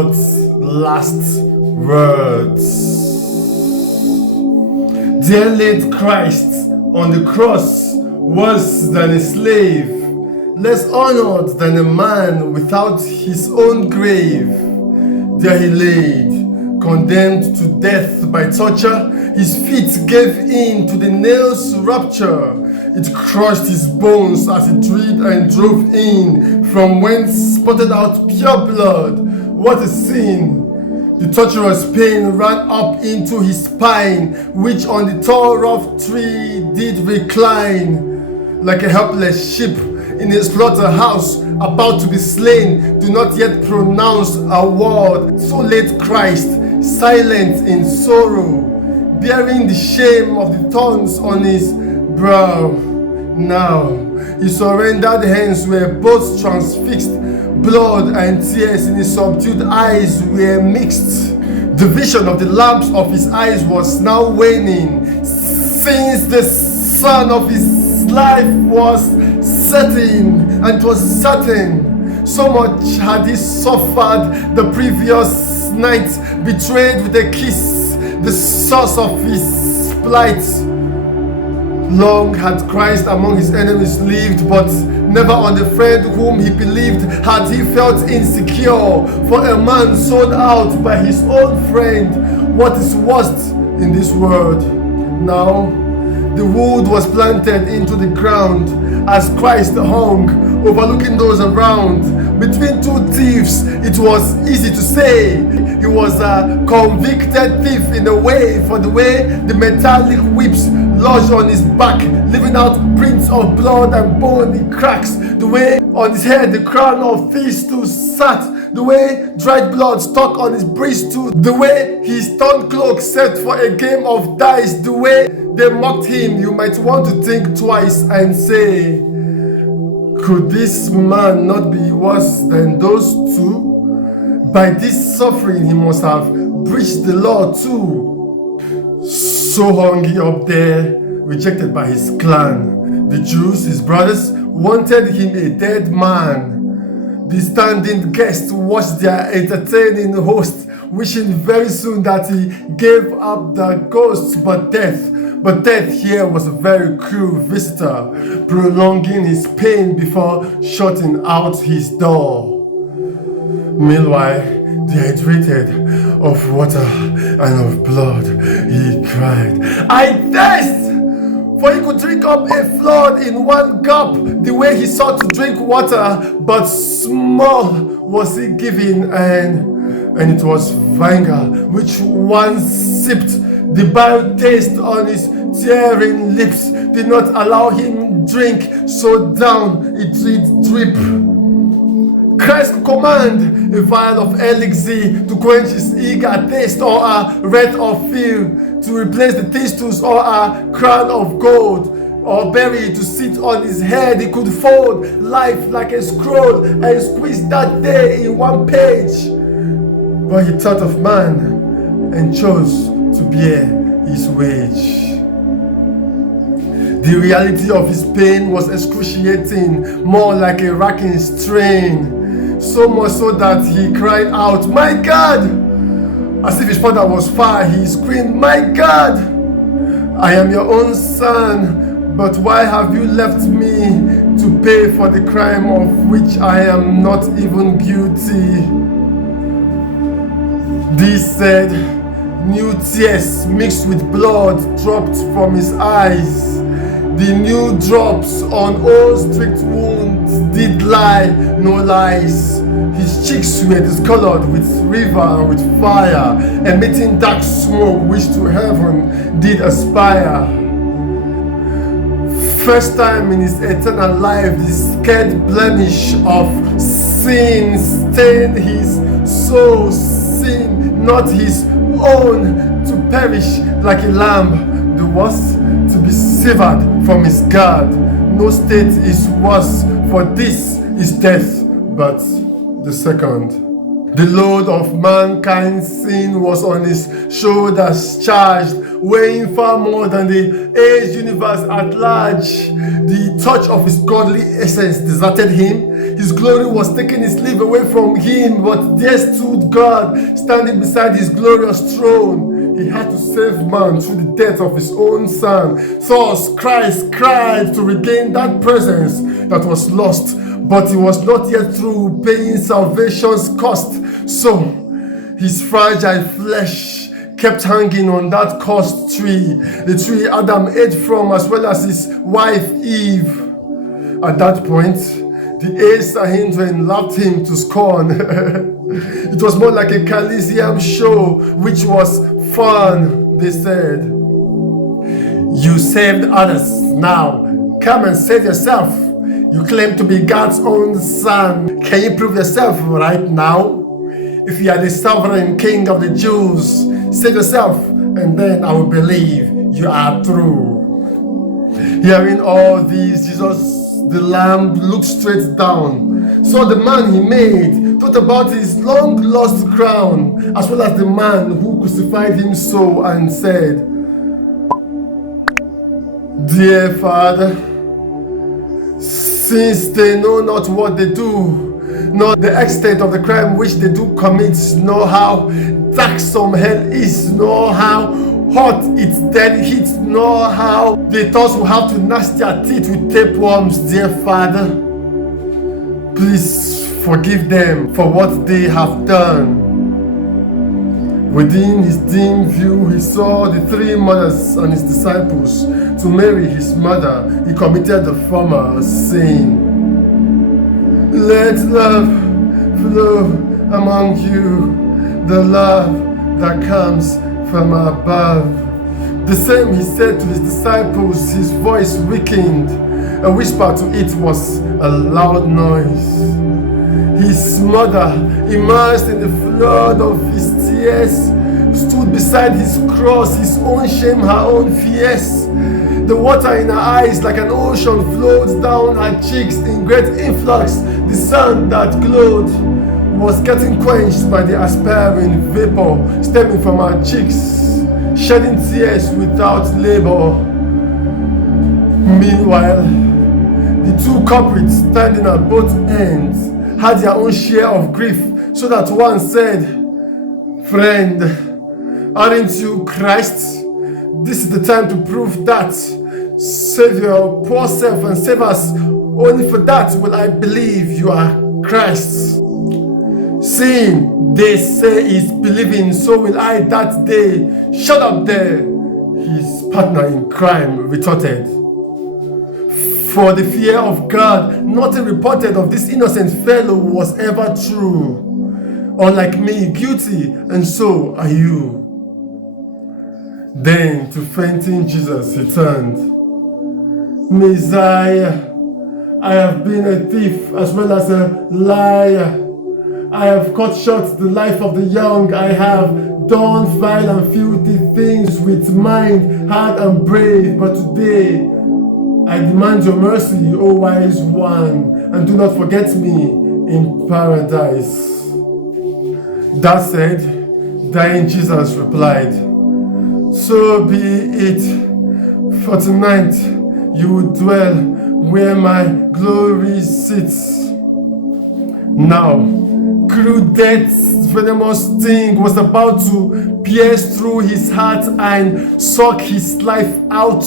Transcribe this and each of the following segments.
Lord's last words. There laid Christ on the cross, worse than a slave, less honored than a man without his own grave. There he laid, condemned to death by torture. His feet gave in to the nails' rupture. It crushed his bones as it drilled and drove in, from whence spurted out pure blood. What a sin! The torturous pain ran up into his spine, which on the tall rough tree did recline. Like a helpless sheep in a slaughterhouse, about to be slain, do not yet pronounce a word. So lay Christ, silent in sorrow, bearing the shame of the thorns on his brow. Now his surrendered hands were both transfixed, blood and tears in his subdued eyes were mixed. The vision of the lamps of his eyes was now waning, since the sun of his life was setting, and it was certain. So much had he suffered the previous night, betrayed with a kiss the source of his plight. Long had Christ among his enemies lived, but never on the friend whom he believed had he felt insecure. For a man sold out by his own friend, what is worst in this world? Now the wood was planted into the ground as Christ hung, overlooking those around. Between two thieves, it was easy to say he was a convicted thief in a way, for the way the metallic whips lodged on his back, leaving out prints of blood and bony cracks, the way on his head the crown of thieves sat, the way dried blood stuck on his breast too, the way his torn cloak set for a game of dice, the way they mocked him. You might want to think twice and say, could this man not be worse than those two? By this suffering he must have breached the law too. So hung he up there, rejected by his clan. The Jews, his brothers, wanted him a dead man. The standing guests watched their entertaining host, wishing very soon that he gave up the ghosts. But death here was a very cruel visitor, prolonging his pain before shutting out his door. Meanwhile, dehydrated of water and of blood, he cried, I thirst! For he could drink up a flood in one gulp, the way he sought to drink water, but small was he given, and it was vinegar, which once sipped. The bile taste on his tearing lips did not allow him drink, so down it did drip. Christ could command a vial of elixir to quench his eager taste, or a wreath of feel to replace the thistles, or a crown of gold, or berry to sit on his head. He could fold life like a scroll and squeeze that day in one page. But he thought of man and chose to bear his wage. The reality of his pain was excruciating, more like a racking strain. So much so that he cried out, my God! As if his father was far, he screamed, my God! I am your own son, but why have you left me to pay for the crime of which I am not even guilty? This said, new tears mixed with blood dropped from his eyes. The new drops on old strict wounds did lie, no lies. His cheeks were discolored with river and with fire, emitting dark smoke which to heaven did aspire. First time in his eternal life, the scared blemish of sin stained his soul, sin not his own, to perish like a lamb, the worst to be severed from his guard. No state is worse, for this is death, but the second. The load of mankind's sin was on his shoulders charged, weighing far more than the age universe at large. The touch of his godly essence deserted him. His glory was taking his life away from him, but there stood God standing beside his glorious throne. He had to save man through the death of his own son. Thus Christ cried to regain that presence that was lost, but he was not yet through paying salvation's cost. So his fragile flesh kept hanging on that cursed tree, the tree Adam ate from, as well as his wife Eve. At that point, the A.c.e laughed him to scorn. It was more like a Coliseum show, which was fun, they said. You saved others, now come and save yourself. You claim to be God's own son. Can you prove yourself right now? If you are the sovereign king of the Jews, save yourself, and then I will believe you are true. Hearing all this, Jesus, the Lamb, looked straight down, saw the man he made, thought about his long-lost crown, as well as the man who crucified him so, and said, Dear Father, since they know not what they do, nor the extent of the crime which they do commit, nor how darksome hell is, nor how hot its dead heat, nor how they thus will have to gnash their teeth with tapeworms, dear Father, please forgive them for what they have done. Within his dim view, he saw the three mothers and his disciples. To Mary, his mother, he committed the former, saying, Let love flow among you, the love that comes from above. The same he said to his disciples, his voice weakened. A whisper to it was a loud noise. His mother, immersed in the flood of his tears, stood beside his cross, his own shame, her own fears. The water in her eyes like an ocean flowed down her cheeks in great influx. The sun that glowed was getting quenched by the aspiring vapor stemming from her cheeks, shedding tears without labor. Meanwhile, the two culprits standing at both ends had their own share of grief, so that one said, Friend, aren't you Christ? This is the time to prove that. Save your poor self and save us. Only for that will I believe you are Christ. Seeing they say is believing, so will I that day. Shut up there, his partner in crime retorted. For the fear of God, nothing reported of this innocent fellow was ever true. Unlike me, guilty, and so are you. Then to fainting Jesus he turned. Messiah, I have been a thief as well as a liar. I have cut short the life of the young. I have done vile and filthy things with mind, heart, and brave. But today, I demand your mercy, O wise one, and do not forget me in paradise. That said, dying Jesus replied, So be it, for tonight you will dwell where my glory sits. Now, cruel death's venomous sting was about to pierce through his heart and suck his life out.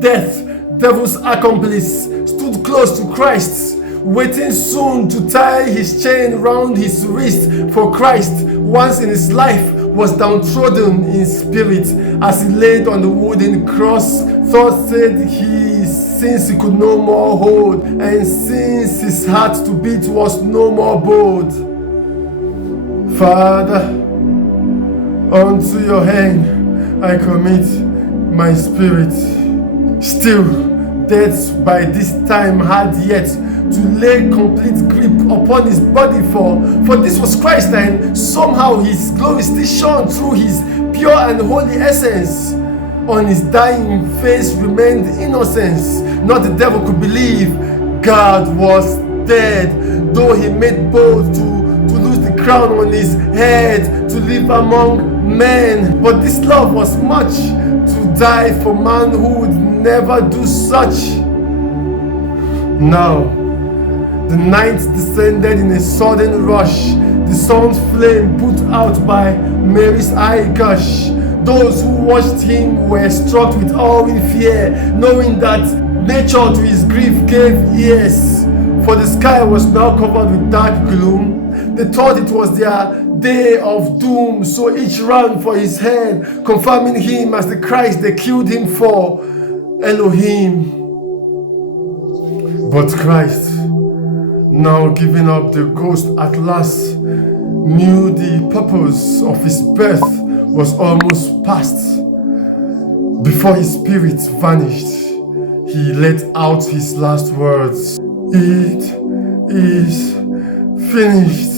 Death, devil's accomplice, stood close to Christ, waiting soon to tie his chain round his wrist. For Christ, once in his life, was downtrodden in spirit as he laid on the wooden cross. Thought said he, since he could no more hold, and since his heart to beat was no more bold. Father, unto your hand I commit my spirit. Still, death by this time had yet to lay complete grip upon his body, for this was Christ, and somehow his glory still shone through his pure and holy essence. On his dying face remained innocence. Not the devil could believe God was dead, though he made bold to lose the crown on his head to live among men. But this love was much, to die for man who would never do such. Now, the night descended in a sudden rush, the sun's flame put out by Mary's eye gush. Those who watched him were struck with awe and fear, knowing that nature to his grief gave ears. For the sky was now covered with dark gloom. They thought it was their day of doom, so each ran for his head, confirming him as the Christ they killed him for, Elohim. But Christ, now giving up the ghost at last, knew the purpose of his birth was almost past. Before his spirit vanished, he let out his last words. It is finished.